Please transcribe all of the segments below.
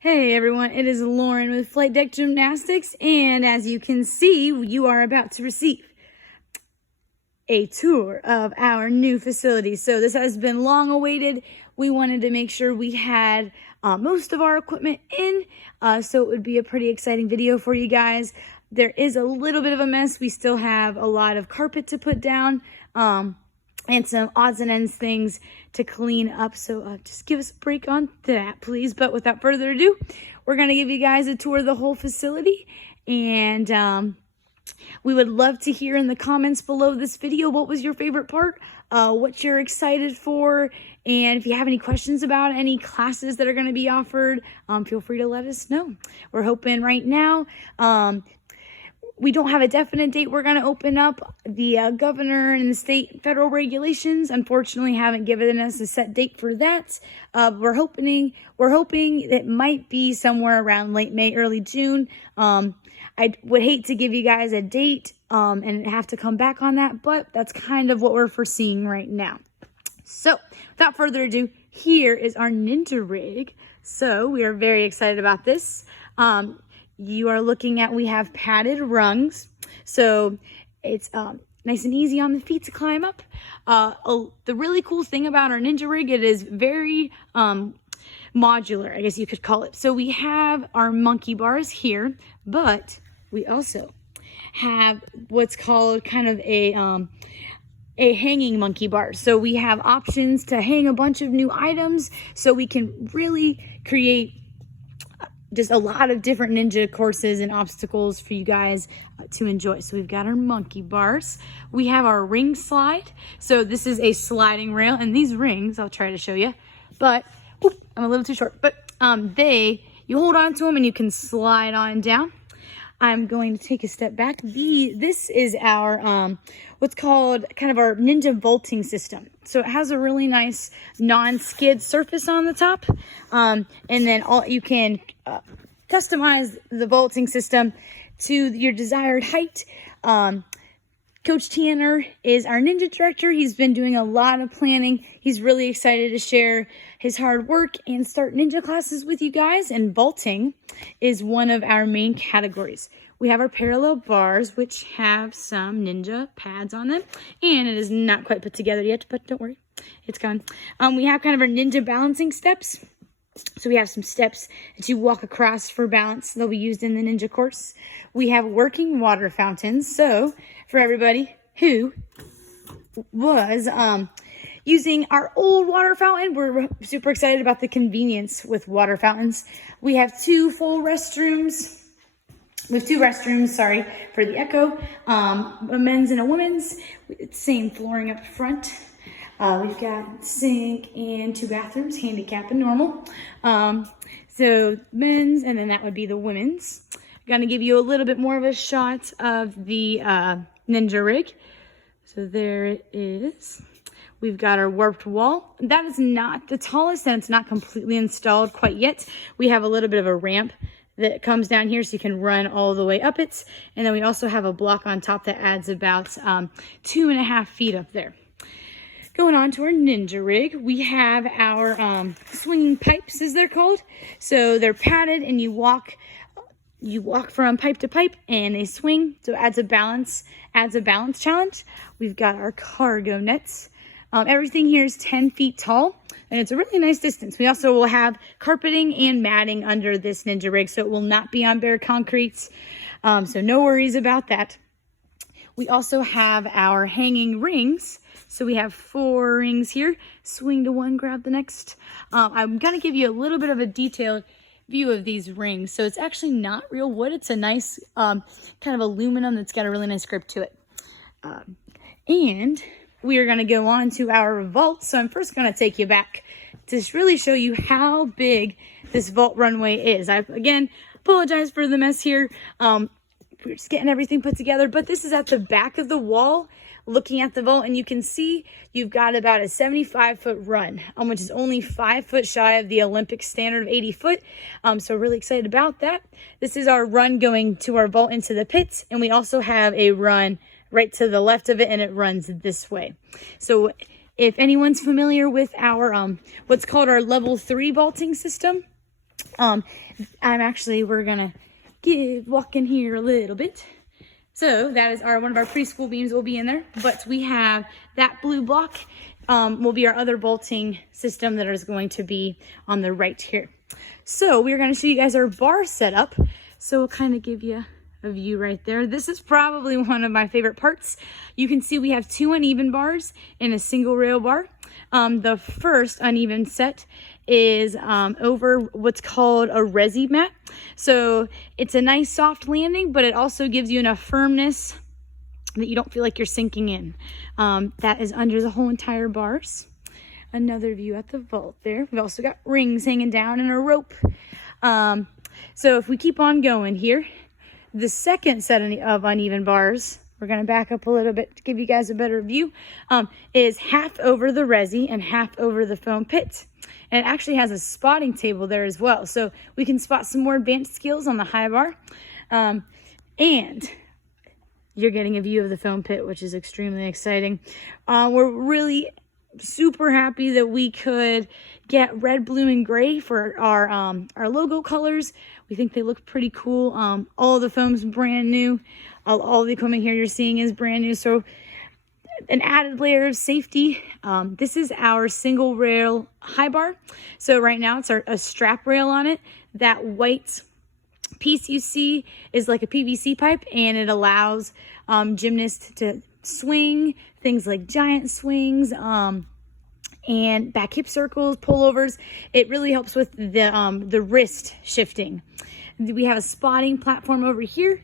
Hey everyone, it is Lauren with Flight Deck Gymnastics, and as you can see, you are about to receive a tour of our new facility. So this has been long awaited. We wanted to make sure we had most of our equipment in, so it would be a pretty exciting video for you guys. There is a little bit of a mess. We still have a lot of carpet to put down, and some odds and ends things to clean up. So just give us a break on that, please. But without further ado, we're going to give you guys a tour of the whole facility. And we would love to hear in the comments below this video, what was your favorite part, what you're excited for. And if you have any questions about any classes that are going to be offered, feel free to let us know. We're hoping right now, we don't have a definite date we're going to open up. The governor and the state federal regulations, unfortunately, haven't given us a set date for that. We're hoping it might be somewhere around late May, early June. I would hate to give you guys a date and have to come back on that, but that's kind of what we're foreseeing right now. So without further ado, here is our Ninja rig. So we are very excited about this. You are looking at, we have padded rungs, so it's nice and easy on the feet to climb up. The really cool thing about our Ninja rig, it is very modular, I guess you could call it. So we have our monkey bars here, but we also have what's called kind of a hanging monkey bar. So we have options to hang a bunch of new items, so we can really create just a lot of different ninja courses and obstacles for you guys to enjoy. So we've got our monkey bars. We have our ring slide. So this is a sliding rail, and these rings, I'll try to show you, but I'm a little too short, but you hold on to them and you can slide on down. I'm going to take a step back. This is our, what's called kind of our ninja vaulting system. So it has a really nice non-skid surface on the top. And then you can customize the vaulting system to your desired height. Coach Tanner is our ninja director. He's been doing a lot of planning. He's really excited to share his hard work and start ninja classes with you guys. And vaulting is one of our main categories. We have our parallel bars, which have some ninja pads on them. And it is not quite put together yet, but don't worry, it's gone. We have kind of our ninja balancing steps. So we have some steps that you walk across for balance. They'll be used in the ninja course. We have working water fountains. So for everybody who was using our old water fountain, we're super excited about the convenience with water fountains. We have two full restrooms. We have two restrooms, sorry, for the Echo, a men's and a women's. Same flooring up front. We've got sink and two bathrooms, handicap and normal. So men's, and then that would be the women's. I'm gonna give you a little bit more of a shot of the Ninja rig. So there it is. We've got our warped wall. That is not the tallest, and it's not completely installed quite yet. We have a little bit of a ramp that comes down here so you can run all the way up it. And then we also have a block on top that adds about 2.5 feet up there. Going on to our Ninja rig, we have our swinging pipes, as they're called. So they're padded, and you walk from pipe to pipe, and they swing. So it adds a balance challenge. We've got our cargo nets. Everything here is 10 feet tall, and it's a really nice distance. We also will have carpeting and matting under this Ninja rig, so it will not be on bare concrete. So no worries about that. We also have our hanging rings. So we have 4 rings here. Swing to one, grab the next. I'm going to give you a little bit of a detailed view of these rings. So it's actually not real wood. It's a nice kind of aluminum that's got a really nice grip to it. And we are going to go on to our vault. So I'm first going to take you back to really show you how big this vault runway is. I, again, apologize for the mess here. We're just getting everything put together, but this is at the back of the wall looking at the vault, and you can see you've got about a 75-foot run, which is only 5 foot shy of the Olympic standard of 80 foot. So really excited about that. This is our run going to our vault into the pits, and we also have a run right to the left of it, and it runs this way. So if anyone's familiar with our what's called our level 3 vaulting system, We're gonna walk in here a little bit. So that is one of our preschool beams will be in there, but we have that blue block will be our other bolting system that is going to be on the right here. So we're going to show you guys our bar setup. So we'll kind of give you a view right there. This is probably one of my favorite parts. You can see we have 2 uneven bars and a single rail bar. The first uneven set is over what's called a resi mat. So it's a nice soft landing, but it also gives you enough firmness that you don't feel like you're sinking in. That is under the whole entire bars. Another view at the vault there. We've also got rings hanging down and a rope. So if we keep on going here, the second set of uneven bars, we're going to back up a little bit to give you guys a better view, is half over the resi and half over the foam pit. And it actually has a spotting table there as well. So we can spot some more advanced skills on the high bar. And you're getting a view of the foam pit, which is extremely exciting. We're really super happy that we could get red, blue, and gray for our logo colors. We think they look pretty cool. All the foam's brand new. All the equipment here you're seeing is brand new. So an added layer of safety. This is our single rail high bar. So right now it's a strap rail on it. That white piece you see is like a PVC pipe, and it allows gymnasts to swing things like giant swings and back hip circles, pullovers. It really helps with the wrist shifting. We have a spotting platform over here.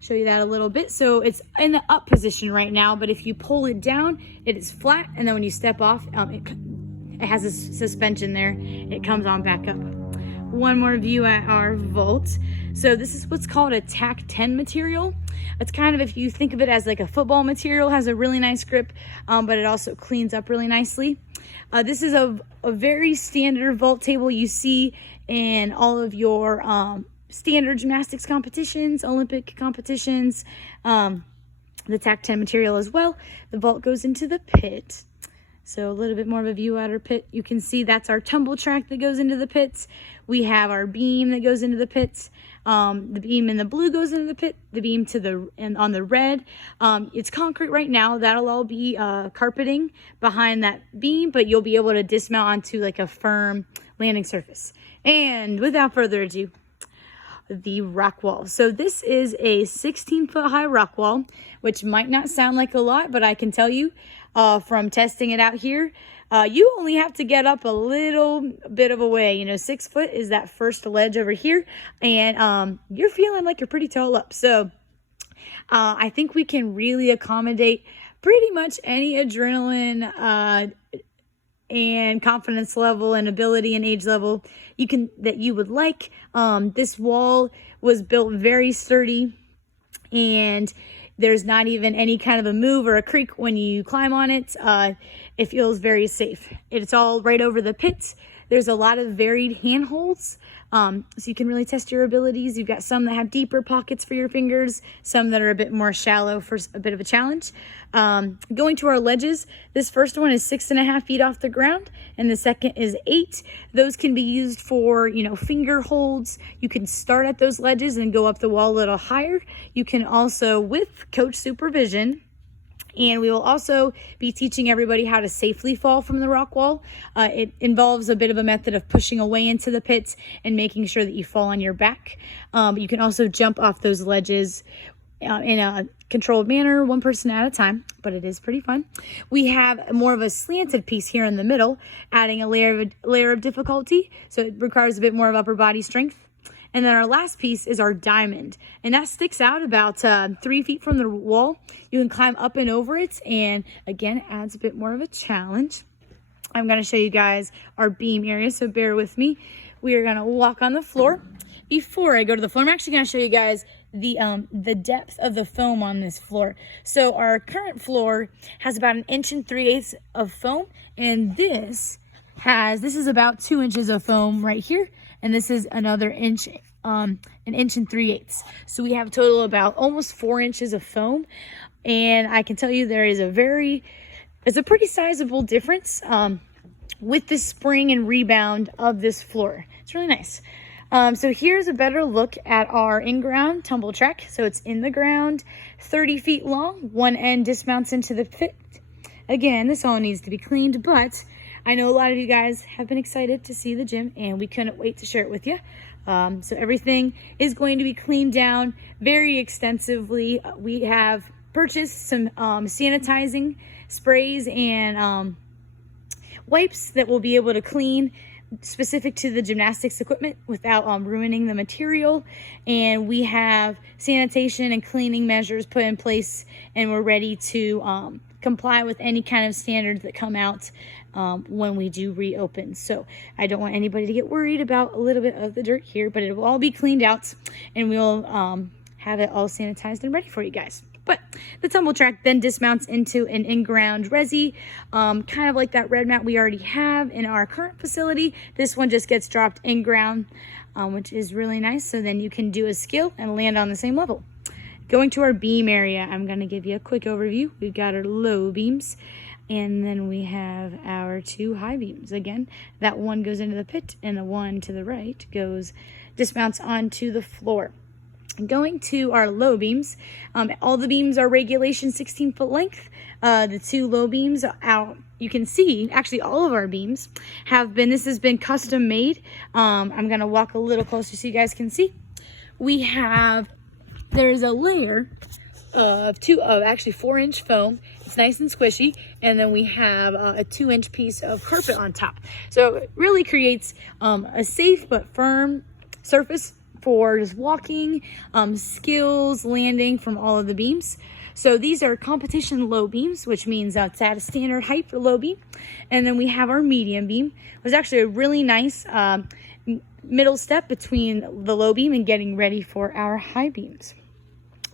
Show you that a little bit. So it's in the up position right now, but if you pull it down, it is flat, and then when you step off, it has a suspension there. It comes on back up. One more view at our vault. So this is what's called a tack 10 material. It's kind of, if you think of it as like a football material, has a really nice grip, but it also cleans up really nicely. This is a very standard vault table you see in all of your standard gymnastics competitions, Olympic competitions, the tack 10 material as well. The vault goes into the pit. So a little bit more of a view at our pit. You can see that's our tumble track that goes into the pits. We have our beam that goes into the pits. The beam in the blue goes into the pit. The beam on the red. It's concrete right now. That'll all be carpeting behind that beam, but you'll be able to dismount onto like a firm landing surface. And without further ado, the rock wall. So this is a 16-foot high rock wall, which might not sound like a lot, but I can tell you from testing it out here, you only have to get up a little bit of a way. 6 foot is that first ledge over here, and you're feeling like you're pretty tall up. So I think we can really accommodate pretty much any adrenaline and confidence level and ability and age level that you would like. This wall was built very sturdy, and there's not even any kind of a move or a creak when you climb on it. It feels very safe. It's all right over the pits. There's a lot of varied handholds, so you can really test your abilities. You've got some that have deeper pockets for your fingers, some that are a bit more shallow for a bit of a challenge. Going to our ledges, this first one is 6.5 feet off the ground, and the second is 8. Those can be used for, finger holds. You can start at those ledges and go up the wall a little higher. You can also, with coach supervision, and we will also be teaching everybody how to safely fall from the rock wall. It involves a bit of a method of pushing away into the pits and making sure that you fall on your back. But you can also jump off those ledges in a controlled manner, one person at a time, but it is pretty fun. We have more of a slanted piece here in the middle, adding a layer of difficulty, so it requires a bit more of upper body strength. And then our last piece is our diamond, and that sticks out about 3 feet from the wall. You can climb up and over it, and again, adds a bit more of a challenge. I'm going to show you guys our beam area, so bear with me. We are going to walk on the floor. Before I go to the floor, I'm actually going to show you guys the depth of the foam on this floor. So our current floor has about 1 3/8 inches of foam, and this is about 2 inches of foam right here, and this is another inch, 1 3/8 inches. So we have a total about almost 4 inches of foam, and I can tell you there is it's a pretty sizable difference. with the spring and rebound of this floor. It's really nice. So here's a better look at our in-ground tumble track. So it's in the ground, 30 feet long. One end dismounts into the pit. Again, this all needs to be cleaned, but I know a lot of you guys have been excited to see the gym, and we couldn't wait to share it with you. So everything is going to be cleaned down very extensively. We have purchased some sanitizing sprays and wipes that will be able to clean specific to the gymnastics equipment without ruining the material. And we have sanitation and cleaning measures put in place, and we're ready to comply with any kind of standards that come out when we do reopen. So I don't want anybody to get worried about a little bit of the dirt here, but it will all be cleaned out, and we'll have it all sanitized and ready for you guys. But the tumble track then dismounts into an in-ground resi, kind of like that red mat we already have in our current facility. This one just gets dropped in-ground, which is really nice. So then you can do a skill and land on the same level. Going to our beam area, I'm going to give you a quick overview. We've got our low beams, and then we have our 2 high beams. Again, that one goes into the pit, and the one to the right dismounts onto the floor. Going to our low beams, all the beams are regulation 16-foot length. The 2 low beams out, you can see, actually all of our beams this has been custom made. I'm going to walk a little closer so you guys can see. There's a layer of actually 4-inch foam. It's nice and squishy. And then we have a 2-inch piece of carpet on top. So it really creates a safe but firm surface for just walking, skills, landing from all of the beams. So these are competition low beams, which means it's at a standard height for low beam. And then we have our medium beam. It was actually a really nice middle step between the low beam and getting ready for our high beams.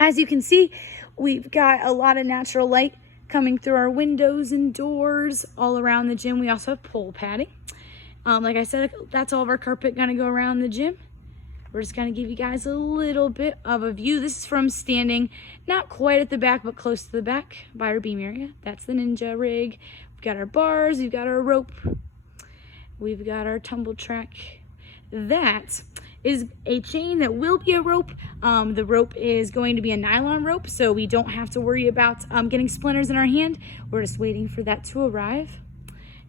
As you can see, we've got a lot of natural light coming through our windows and doors all around the gym. We also have pole padding. Like I said, that's all of our carpet gonna go around the gym. We're just going to give you guys a little bit of a view. This is from standing, not quite at the back, but close to the back by our beam area. That's the ninja rig. We've got our bars. We've got our rope. We've got our tumble track. That is a chain that will be a rope. The rope is going to be a nylon rope, so we don't have to worry about getting splinters in our hand. We're just waiting for that to arrive.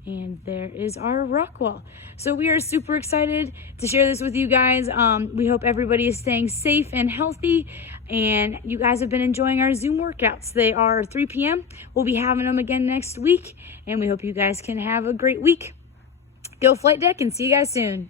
And there is our rock wall. So we are super excited to share this with you guys. We hope everybody is staying safe and healthy, and you guys have been enjoying our Zoom workouts. They are 3 p.m. We'll be having them again next week, and we hope you guys can have a great week. Go Flight Deck, and see you guys soon.